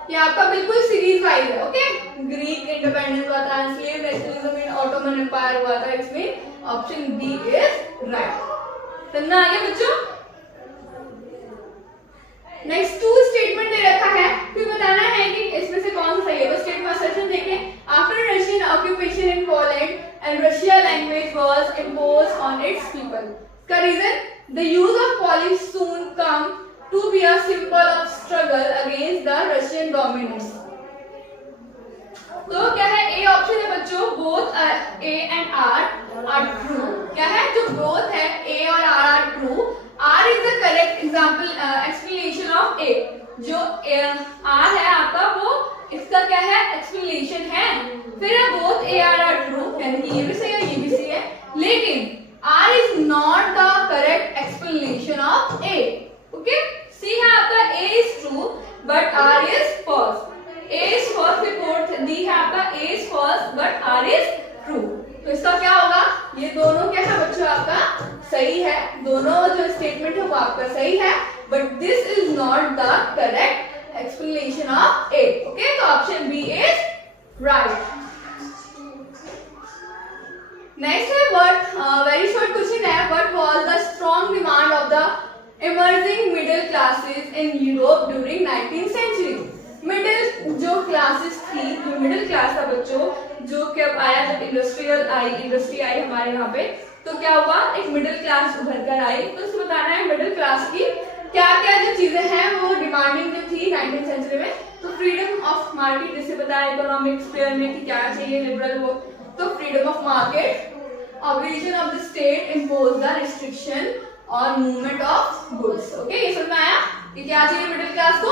ये आपका बिल्कुल सीरीज वाइज है। ओके, ग्रीक इंडिपेंडेंस हुआ था, Slav nationalism in Ottoman empire हुआ था। इसमें ऑप्शन बी इज राइट। समझना आ गया बच्चों। नेक्स्ट टू स्टेटमेंट दे रखा है, फिर बताना है कि इसमें से कौन सा सही है। तो स्टेटमेंट असर्शन देखें, after Russian occupation in Poland and Russia language was imposed on it's people. का reason, the use of Polish soon come to be a symbol of struggle against the Russian dominance. तो क्या है, ए ऑप्शन है बच्चों, both A and R are true। क्या है, जो both है A और R are true। R is the correct example explanation of A। जो R है आपका, वो इसका क्या है, explanation है। फिर both A R are true, यानी कि ये भी सही है ये भी सही है, लेकिन R is not the correct explanation of A. Okay? C है आपका A is true, but R is false. A is false, फिर fourth D है आपका A is false, but R is true. तो इसका क्या होगा, ये दोनों क्या है बच्चों आपका सही है, दोनों जो स्टेटमेंट है वो आपका सही है, but this is not the correct explanation of A. Okay? तो option B is right. Next है व्हाट, वेरी शॉर्ट क्वेश्चन है, what was the strong demand of the emerging middle classes in Europe during 19th century. Middle जो क्लासेस थी, जो मिडिल क्लास था बच्चों, जो कब आया, जब इंडस्ट्री आई हमारे यहाँ पे, तो क्या हुआ, एक मिडिल क्लास उभर कर आई। तो उसको बताना है मिडिल क्लास की क्या क्या जो चीजें हैं वो डिमांडिंग जो थी 19th सेंचुरी में। तो फ्रीडम ऑफ मार्केट, जिसे बताया इकोनॉमिक स्फीयर में कि क्या चाहिए, लिबरल वो, तो freedom of market, obligation of the state impose the restriction और मूवमेंट ऑफ गुड्स। ओके, ये समझ में आया कि क्या चाहिए मिडिल क्लास को।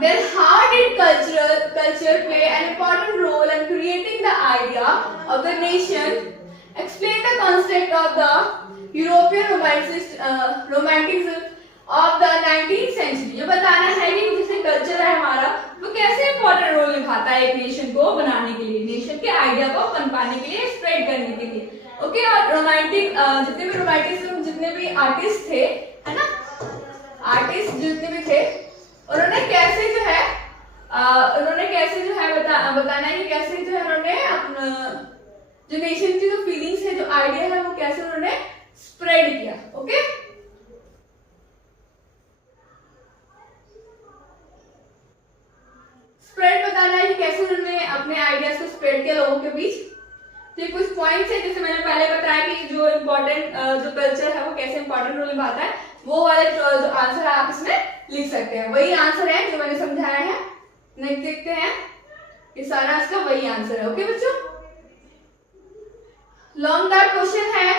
Then how did culture play an important role in creating the idea of the nation? Explain the concept of the European romanticism of the 19th century। ये बताना है कि जैसे कल्चर है हमारा, वो कैसे इंपॉर्टेंट रोल निभाता है एक नेशन को बनाने के लिए, नेशन के आइडिया को पनपाने के लिए, स्प्रेड करने के लिए। ओके, और रोमांटिक जितने भी रोमांटिसिज्म, जितने भी आर्टिस्ट थे, है ना, आर्टिस्ट जितने भी थे, उन्होंने कैसे जो है बताना है कि कैसे जो है उन्होंने अपना जो नेशन की जो फीलिंग्स है, जो आइडिया है, वो कैसे उन्होंने स्प्रेड किया। ओके, स्प्रेड बताना है कि कैसे अपने आइडियाज को स्प्रेड किया लोगों के बीच। तो ये कुछ पॉइंट्स है, जैसे मैंने पहले बताया कि जो इम्पोर्टेंट जो कल्चर है वो कैसे इंपॉर्टेंट रोल निभाता है, वो वाले जो आंसर आप इसमें लिख सकते हैं। वही आंसर है जो मैंने समझाया है। नेक्स्ट देखते हैं, ये सारा इसका वही आंसर है। ओके बच्चों, लॉन्ग का क्वेश्चन है,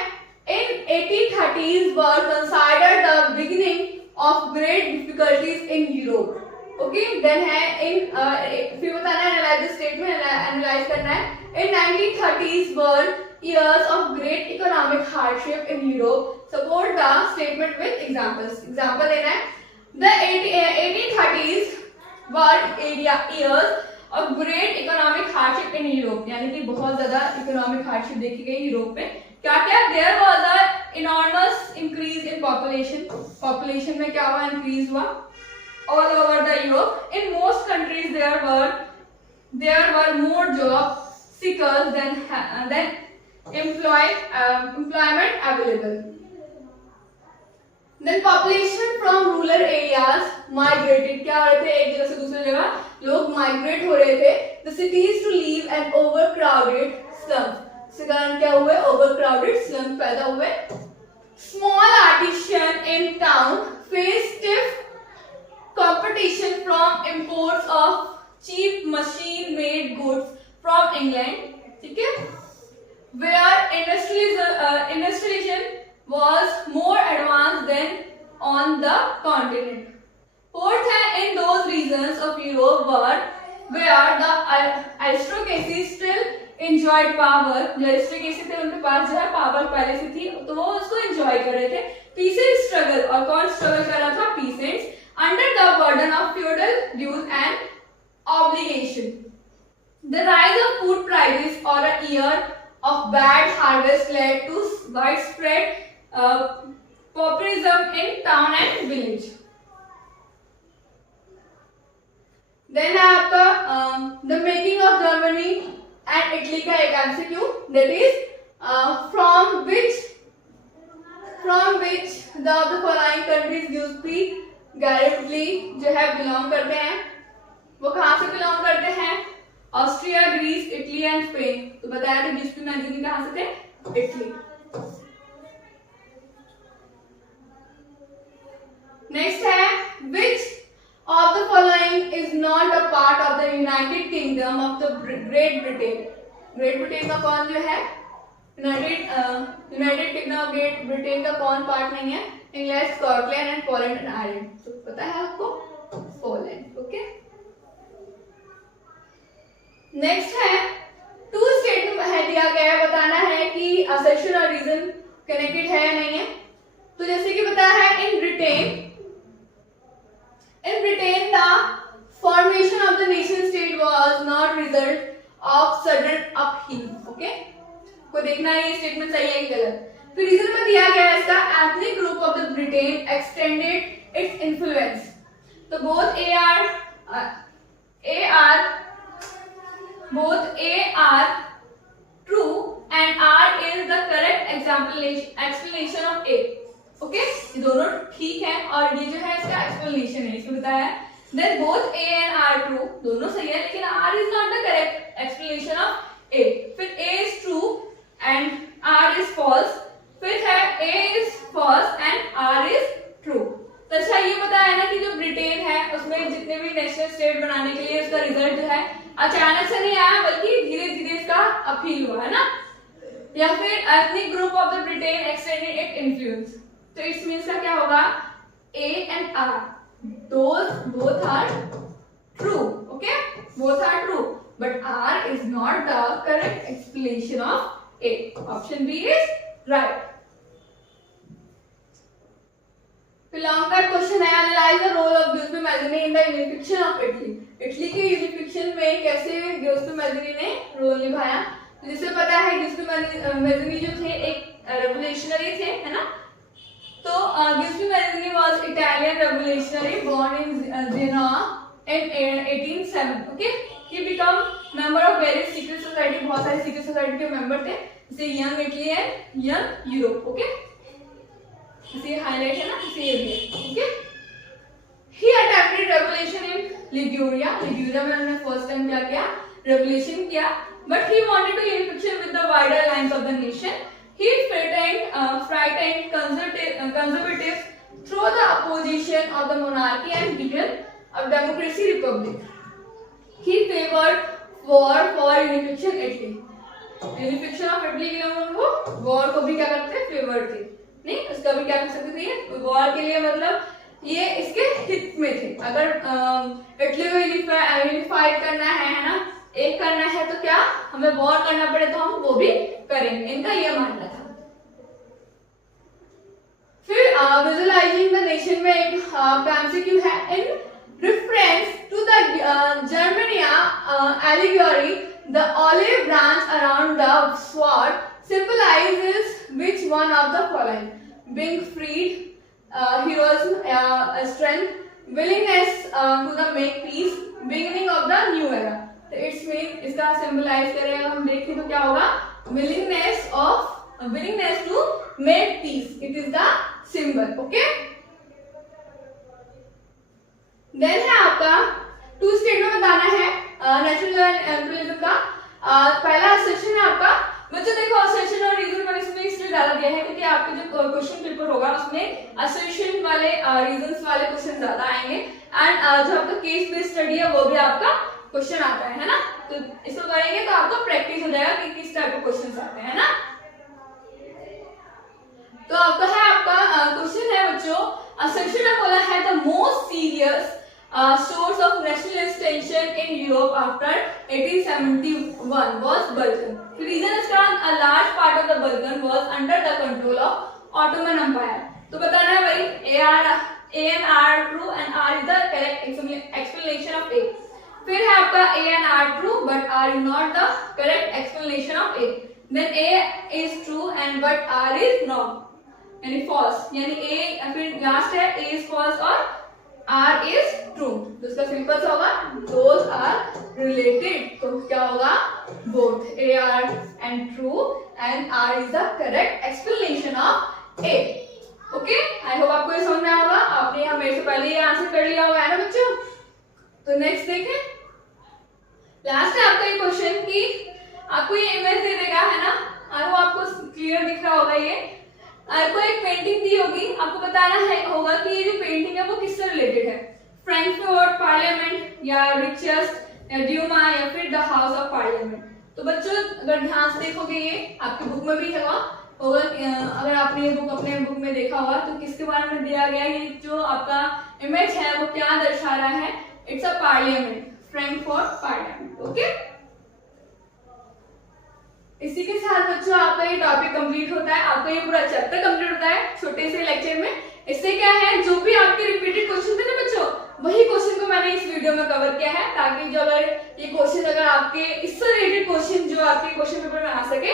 in 1830s were considered the beginning of great difficulties in Europe. Okay, then है in फिर बताना है, एनालाइज द स्टेटमेंट, एनालाइज करना है। In 1930s were years of great economic hardship in Europe. Support the statement with examples. Example देना है, the 1830s were years of great economic hardship in Europe, यानी कि बहुत ज्यादा इकोनॉमिक हार्डशिप देखी गई यूरोप में। क्या क्या? There was a enormous increase in population. Population में क्या हुआ? Increase हुआ all over the Europe. In most countries there were more job seekers than employment available. Then population from rural areas migrated. क्या हो रहे थे? एक जगह से दूसरी जगह लोग माइग्रेट हो रहे थे। The cities to live an overcrowded slums. इसके कारण क्या हुए? ओवरक्राउडेड स्लम पैदा हुए। Small artisan in town face stiff competition from imports of cheap machine made goods from England. ठीक है, where industrialisation was more advanced than on the continent. Fourth है, in those regions of Europe where the aristocracy still enjoyed power. जो एरिस्टोक्रेसी थे उनके पास जो है पावर पहले से थी, तो वो उसको एंजॉय कर रहे थे। पीसेंट स्ट्रगल, और कौन स्ट्रगल कर रहा था? Peasants, under the burden of feudal dues and obligation. The rise of food prices और a year of bad harvest led to widespread populism in town and village. Then है आपका the making of Germany and Italy का एक MCQ, that is from which the following countries Giuseppe Garibaldi जो है बिलोंग करते हैं। वो कहां से बिलोंग करते हैं? Austria, Greece, Italy and Spain. तो बताया था गिउस्पी मैगजीन कहां से थे? इटली। नेक्स्ट है, विच of the following is not a part of the United Kingdom of the Great Britain. Great Britain का कौन जो है? United Kingdom of Great Britain का कौन पार्ट नहीं है? England, Scotland and Poland and Ireland. तो पता है आपको? पोलैंड। ओके, नेक्स्ट है, टू स्टेटमेंट है दिया गया है, बताना है कि असर्शन और रीजन कनेक्टेड है या नहीं है। तो जैसे कि बताया है, in Britain the formation of the nation state was not result of sudden upheaval. Okay, को देखना है ये स्टेटमेंट सही है कि गलत। फिर रीजन में दिया गया है इसका, ethnic group of the Britain extended its influence. तो both A are true and R is the correct explanation of A. Okay, ये दोनों ठीक है और ये जो है इसका एक्सप्लेनेशन है, इसमें बताया है। Then both A and R true, दोनों सही है, लेकिन R is not the correct explanation of A। फिर A is true and R is false, फिर है A is false and R is true। तो अच्छा ये बताया ना कि जो ब्रिटेन है उसमें जितने भी नेशनल स्टेट बनाने के लिए उसका रिजल्ट जो है अचानक से नहीं आया, बल्कि धीरे धीरे इसका अपील हुआ है ना। या फिर ethnic group of the Britain extended it influence, तो इट्स मींस का क्या होगा? A and R, those both are true. Okay, both are true, but R is not the correct explanation of A. Option B is right. Long का क्वेश्चन है, analyse the role of Giuseppe Mazzini in the unification of Italy. Italy के यूनिफिकेशन में कैसे गिउस्पी मैगजीनी ने रोल निभाया? तो जिसे पता है गिउस्पी मैगजीनी जो थे एक रेवोल्यूशनरी थे, है ना। तो Giuseppe Mazzini was Italian revolutionary born in Genoa in 1807. Okay, he become member of various secret society, बहुत सारी secret society के मेंबर थे, जैसे young Italy and young Europe. Okay, इसे हाईलाइट है ना, इसे ये भी है। Okay, he attempted revolution in Liguria में उन्होंने फर्स्ट टाइम क्या किया? revolution किया, but he wanted to unification with the wider lines of the nation. He frightened conservatives through the opposition of the monarchy and began a democracy republic. He favored war for unification Italy. Unification of Italy के लिए वो war को भी क्या करते हैं, फेवर थे, नहीं उसका भी क्या कर सकते थे, war के लिए मतलब ये इसके हित में थे। अगर इटली को यूनिफाइड करना है ना, एक करना है तो क्या हमें वॉर करना पड़े तो हम वो भी करेंगे, इनका ये मानना था। फिर विजुअलाइजिंग द नेशन में एक एमसीक्यू है, in reference to the Germania allegory the olive branch around the sword symbolises which one of the following, being freed, heroism, strength, willingness to the make peace, beginning of the new era. तो इट्स मीन इसका सिंबलाइज करें हम देखें तो क्या होगा, willingness to make peace, it is the symbol. Okay, then है आपका टू स्टेटमेंट बताना है नेशनल एम्पिरिज्म का। पहला सेक्शन है आपका, बच्चों देखो असर्शन और रीजन मैंने इसमें इसलिए डाला गया है क्योंकि आपके जो क्वेश्चन पेपर होगा उसमें असर्शन वाले रीजंस वाले क्वेश्चन ज्यादा आएंगे, एंड जो आपका केस बेस्ड स्टडी है वो भी आपका क्वेश्चन आता है ना, तो इसको करेंगे तो आपको प्रैक्टिस हो जाएगा कि किस टाइप के क्वेश्चन आते हैं ना। तो आपका है आपका क्वेश्चन है बच्चों, असर्शन में बोला है the most serious source of nationalist tension in Europe after 1871 was Balkan. The reason is that a large part of the Balkan was under the control of Ottoman Empire. तो बताना है भाई A and R true and R is the correct explanation of A. फिर है आपका A and R true but R is not the correct explanation of A. Then A is true and but R is wrong, यानी false, यानी A फिर लास्ट है A is false और R is true, तो इसका सिंपल सा होगा those are related, तो क्या होगा both A R and true and R is the correct explanation of A. Okay, I hope आपको ये समझ में आया होगा, आपने यहाँ मेरे से पहले ये आंसर कर लिया होगा है ना बच्चों। तो नेक्स्ट देखें, लास्ट है आपका ये क्वेश्चन कि आपको ये इमेज दे देगा है ना, आई होप आपको क्लियर दिख रहा होगा, ये आपको एक पेंटिंग दी होगी, आपको बताना है होगा कि ये जो पेंटिंग है वो किससे रिलेटेड है, फ्रैंकफर्ट पार्लियामेंट या रिचेस्ट या ड्यूमा या फिर द हाउस ऑफ पार्लियामेंट। तो बच्चों अगर ध्यान से देखोगे ये आपकी बुक में भी होगा, अगर आपने ये बुक अपने बुक में देखा होगा तो किसके बारे में दिया गया है, जो आपका इमेज है वो क्या दर्शा रहा है, it's a parliament, Frankfurt parliament. Okay, इसी के साथ बच्चों आपका ये टॉपिक कंप्लीट होता है, आपका ये पूरा चैप्टर कंप्लीट होता है छोटे से लेक्चर में। इससे क्या है, जो भी आपके रिपीटेड क्वेश्चन थे ना बच्चों, वही क्वेश्चन को मैंने इस वीडियो में कवर किया है, ताकि जो अगर ये क्वेश्चन अगर आपके इससे रिलेटेड क्वेश्चन जो आपके क्वेश्चन पेपर में आ सके